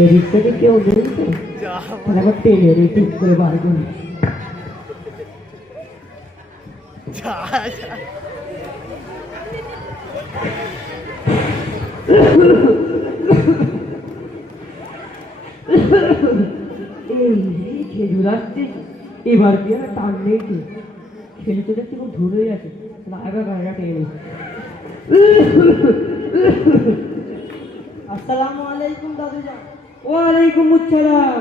এদিক থেকে কেউ নেই তো, তাহলে আবার টেনে নিয়ে ঠিক করে বার করি। খেজুর আসছে, এবার কি আর টান নেই তো, খেজুরটা দেখছি খুব ধুর হয়ে গেছে, আগা গাড়িটা টেনে। আসসালামু আলাইকুম দাদুজান। ওয়ালাইকুম আসসালাম।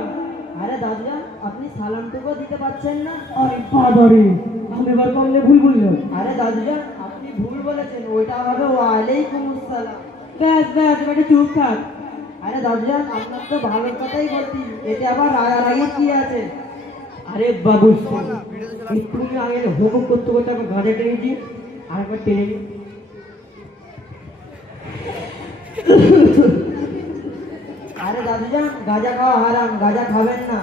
আরে দাদুজান, আপনি সালামটুকু দিতে পারছেন না? আরে বাবারে, আমি এবার করলে ভুল বললাম। আরে দাদুজান, আপনি ভুল বলেছেন, ওইটা হবে ওয়ালাইকুম আসসালাম। ব্যাস ব্যাস, এবারে চুপ থাক। আরে দাদুজান, আপনার তো ভালো কথাই বলছি, এতে আবার রাগারাগি কি আছে? আরে বাবু, তুমি আগে হোমক করতে করতে আমার গাঁজা টেনেছি, আর একবার টেনে নি। আরে দাদুজান, গাঁজা খাওয়া হারাম, গাঁজা খাবেন না।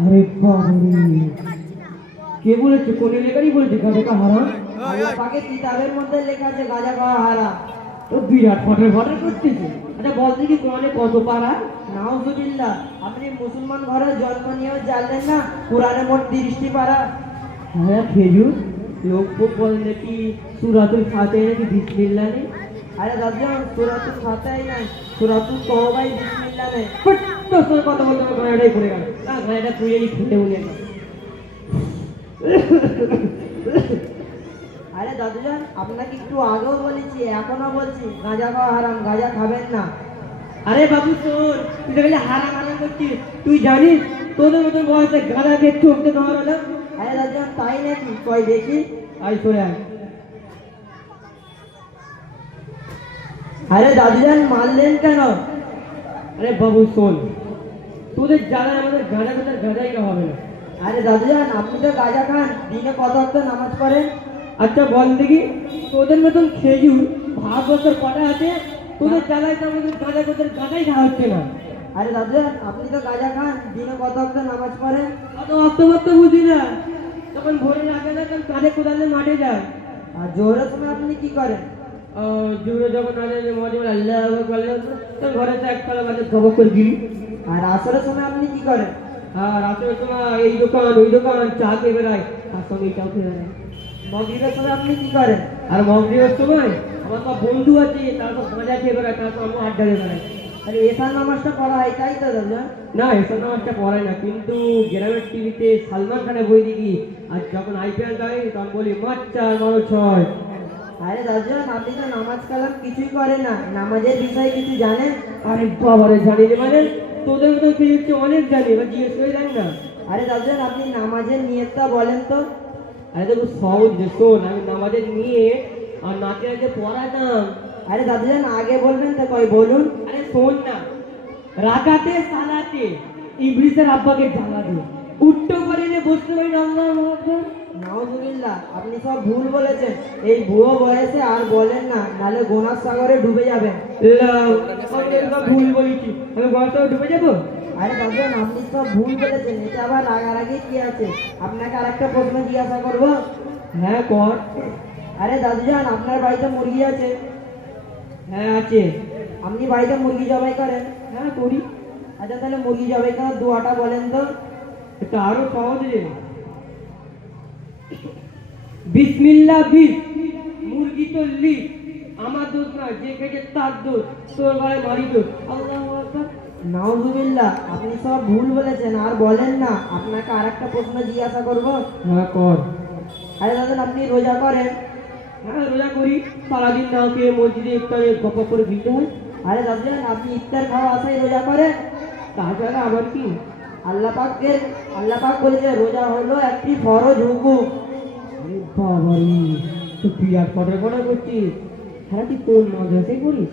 আরে বাবারে, কে বলেছে? কোন এলাকারই বলেছে গাঁজাটা হারাম? আল্লাহ পাকের কিতাবের মধ্যে লেখা আছে গাঁজা খাওয়া হারাম। তো বিরাট ফটর ফটর করতেছে। আচ্ছা বলতে কি তোমাদের কত পারা? নাউজুবিল্লাহ, আপনি মুসলমান ঘরে জন্ম নিয়েও জানলেন না কোরআনে মোট 30টি পারা। হ্যাঁ খেজুর, লোক বলে নাকি সুরাতুল ফাতিহা নাকি বিসমিল্লাহ নেই। আরে দাদুজান, সূরাতুল ফাতিহা নাই, সূরাতুল তওবায় বিসমিল্লাহ নেই। বাট তোর সঙ্গে কথা বলতে আমার গাঁজাটাই পড়ে গেল। না গাঁজাটা তুই এই খুঁটে উনি না। আরে দাদুজান, আপনাকে একটু আগেও বলেছি, এখনো বলছি, গাঁজা খাওয়া হারাম, গাঁজা খাবেন না। আরে বাবু শোন, তুই তো খালি হারাম হারাম করছিস। তুই জানিস তোদের মতন বয়সে গাঁজা খেয়ে চোখতে দেওয়ার হলো? আরে দাদুজান, তাই নাকি? কই দেখি। আই সরে আয়। আরে দাদুজান, মারলেন কেন? আরে বাবু শোন, তোদের জানা আমাদের গাঁজা কোথায় গাঁজাই কা হবে না। আরে দাদুজান, আপনি তো গাঁজা খান, দিনে কত অক্ত নামাজ পড়েন? আচ্ছা বল দেখি, তোদের মতন খেজুর ভারতবর্ষের কটা আছে? তোদের জ্বালায় তো আমাদের গাঁজা কোথায় গাঁজাই খাওয়া হচ্ছে না। আরে দাদুজান, আপনি তো গাঁজা খান, দিনে কত অক্ত নামাজ পড়েন? অত অক্ত বক্ত বুঝি না, তখন ভোরে রাখে না, তখন কাঁধে কোদালে মাঠে যায়। আর জোহরের সময় আপনি কি করেন? জুড়ে যখন আগে মজা আল্লাহ করলে তখন ঘরে তো একতলা বাজে খবর করে দিই। আর আসরের সময় আপনি কি করেন? আর রাতের সময় এই দোকান ওই দোকান চা খেয়ে বেড়ায়, তার সঙ্গে চাও খেয়ে বেড়ায়। মগরিবের সময় আপনি কি করেন? আর মগরিবের সময় আমার তো বন্ধু আছে, তারপর গাঁজা খেয়ে বেড়ায়, তারপর আমি আড্ডা দিয়ে বেড়াই। আরে এসার নামাজটা পড়া হয়, তাই তো দাদুজান? না এসব নামাজটা পড়ায় না, কিন্তু গ্রামের টিভিতে সালমান খানের বই দেখি, আর যখন আইপিএল গাড়ি তখন বলি মাছ চার মানুষ ছয়। আরে দাদুজান, আপনি তো নামাজ কালাম কিছুই করেন না, নামাজের বিষয়ে কিছু জানেন? আরে বাবারে, জানি না মানে? তোদের মতো কি হচ্ছে অনেক জানি, এবার জিজ্ঞেস করে জানি না। আরে দাদুজান, আপনি নামাজের নিয়তটা বলেন তো। আরে দেখো সহজ যে, শোন, আমি নামাজের নিয়ে আর নাকে নাকে পড়াতাম। আরে দাদুজান, আগে বলবেন তো, কই বলুন। আরে শোন না, রাকাতে সালাতে ইবলিসের আব্বাকে জ্বালাবে, উঠতে পারি না, বসতে পারি না, আল্লাহু আকবার। নাউজুবিল্লাহ, আপনি সব ভুল বলেছেন। এই বুয়ো বয়সে আর বলেন না, নালে গোনার সাগরে ডুবে যাবেন। আমি তো ভুল বলেছি, আমি গর্তে ডুবে যাবো? আরে দাদুজান, আপনি সব ভুল বলেছেন, এটা আবার রাগারাগি কি আছে? আপনাকে আরেকটা প্রশ্ন জিজ্ঞাসা করবো? হ্যাঁ কর। আরে দাদুজান, আপনার বাড়িতে মুরগি আছে? হ্যাঁ আছে। আপনি বাড়িতে মুরগি জবাই করেন? হ্যাঁ করি। আচ্ছা তাহলে মুরগি জবাই করার দোয়াটা বলেন তো। এটা আরো সহজ রে। বিসমিল্লাহ বিস, মুরগি তো লিস, আমার দোষ না, যে খেয়েছে তার দোষ, তোর গায়ে মারি দোষ, আল্লাহু আকবার। নাউজুবিল্লাহ, আপনি সব ভুল বলেছেন, আর বলেন না। আপনাকে আরেকটা প্রশ্ন জিজ্ঞাসা করবো? হ্যাঁ কর। আরে দাদুন, আপনি রোজা করেন? হ্যাঁ রোজা করি, সারাদিন না খেয়ে মসজিদে ইফতারে গপ করে দিতে হয়। আরে দাদুজান, আপনি ইফতার খাওয়া আশায় রোজা করেন? তাছাড়া আবার কি? আল্লাহ পাক বলেছে রোজা হলো একটি ফরজ হুকুম। আরে বাবারে, তুই বিরাট ফটো ফটো করছিস। হ্যাঁ তুই কোন মাদ্রাসায় পড়িস?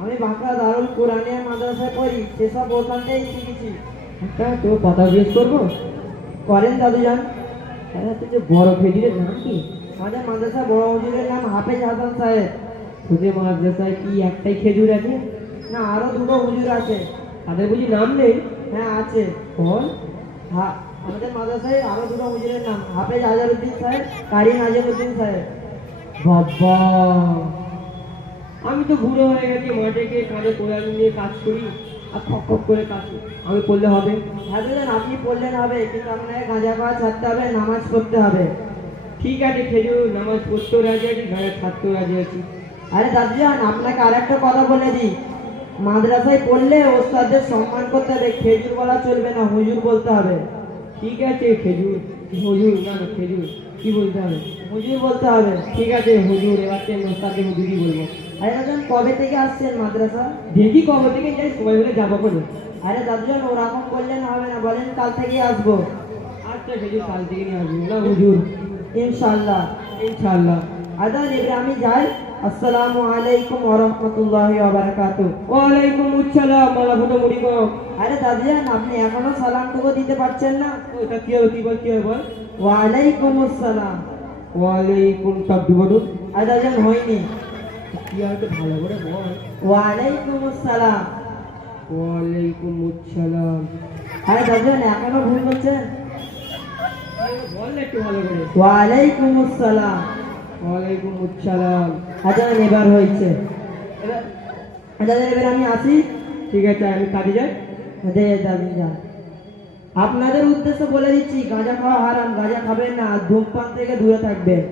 আমি বাঁকড়া দারুল কোরআনিয়া মাদ্রাসায় পড়ি, সেসব ওখানটাই শিখেছি। একটা তোর কথা জিজ্ঞেস করবো? করেন দাদুজান। হ্যাঁ তুই যে বড় ফেজিরের নাম কি? আমাদের মাদ্রাসা বড় হুজুরের নাম হাফেজ হাসান সাহেব। তোদের মাদ্রাসায় কি একটাই খেজুর আছে? না, আরো দুটো হুজুর আছে। তাদের বুঝি নাম নেই? হ্যাঁ আছে। বল। আমাদের মাদ্রাসায় আরো দুটো হুজুরের নাম হাফেজ আজহারউদ্দিন সাহেব, কারি নাজিমউদ্দিন সাহেব। বাবা, আমি তো বুড়ো হয়ে গেছি, মাঠে গিয়ে কাঁধে কোড়াল নিয়ে কাজ করি, আর খক খক করে কাশি, আমি পড়লে হবে? হ্যাঁ দাদাজান, আপনি পড়লেন হবে, কিন্তু আপনাকে গাঁজা খাওয়া ছাড়তে হবে, নামাজ পড়তে হবে। ঠিক আছে খেজুর, নামাজ পড়তেও রাজি আছি, গায়ে ছাড়তেও রাজি আছি। আরে দাদুজান, আপনাকে আরেকটা কথা বলে দিই, মাদ্রাসায় পড়লে ওস্তাদদের সম্মান করতে হবে, খেজুর বলা চলবে না, হুজুর বলতে হবে। ঠিক আছে খেজুর, হুজুর না না খেজুর, কি বলতে হবে? হুজুর বলতে হবে। ঠিক আছে হুজুর, এবার থেকে ওস্তাদকে হুজুরই বলবো। আরে দাদুজান, কবে থেকে আসছেন মাদ্রাসা? দেখি কবে থেকে যাই, সবাই মিলে যাবো করে। আরে দাদুজান, ওরকম করলেন হবে না, বলেন কাল থেকেই আসবো। আচ্ছা খেজুর, কাল থেকে নিয়ে আসবো না হুজুর? ইনশাআল্লাহ। ইনশাআল্লাহ। আদান, এবার আমি যাই। আসসালামু আলাইকুম ওয়া রাহমাতুল্লাহি ওয়া বারাকাতুহু। ওয়ালাইকুম আসসালাম, মালা ফটো মুড়ি গো। আরে দাদুজান, আপনি এখনো সালামটুকু দিতে পারছেন না? ওটা কি হবে, কি বল, কি হবে বল? ওয়ালাইকুম আসসালাম। ওয়ালাইকুম সালাম বলুন। আরে দাদুজান, হয়নি। কি হবে ভালো করে বল। ওয়ালাইকুম আসসালাম। ওয়ালাইকুম আসসালাম। আরে দাদুজান, এখনো ভুল বলছেন। কি হবে বল না একটু ভালো করে। ওয়ালাইকুম আসসালাম। ওয়ালাইকুম আসসালাম। আচ্ছা এবার হয়েছে। এবার আচ্ছা এবার আমি আসি। ঠিক আছে, আমি কাজে যাই। দে দাদি যান। আপনাদের উদ্দেশ্যে বলে দিচ্ছি, গাঁজা খাওয়া হারাম, গাঁজা খাবেন না, আর ধূমপান থেকে দূরে থাকবেন।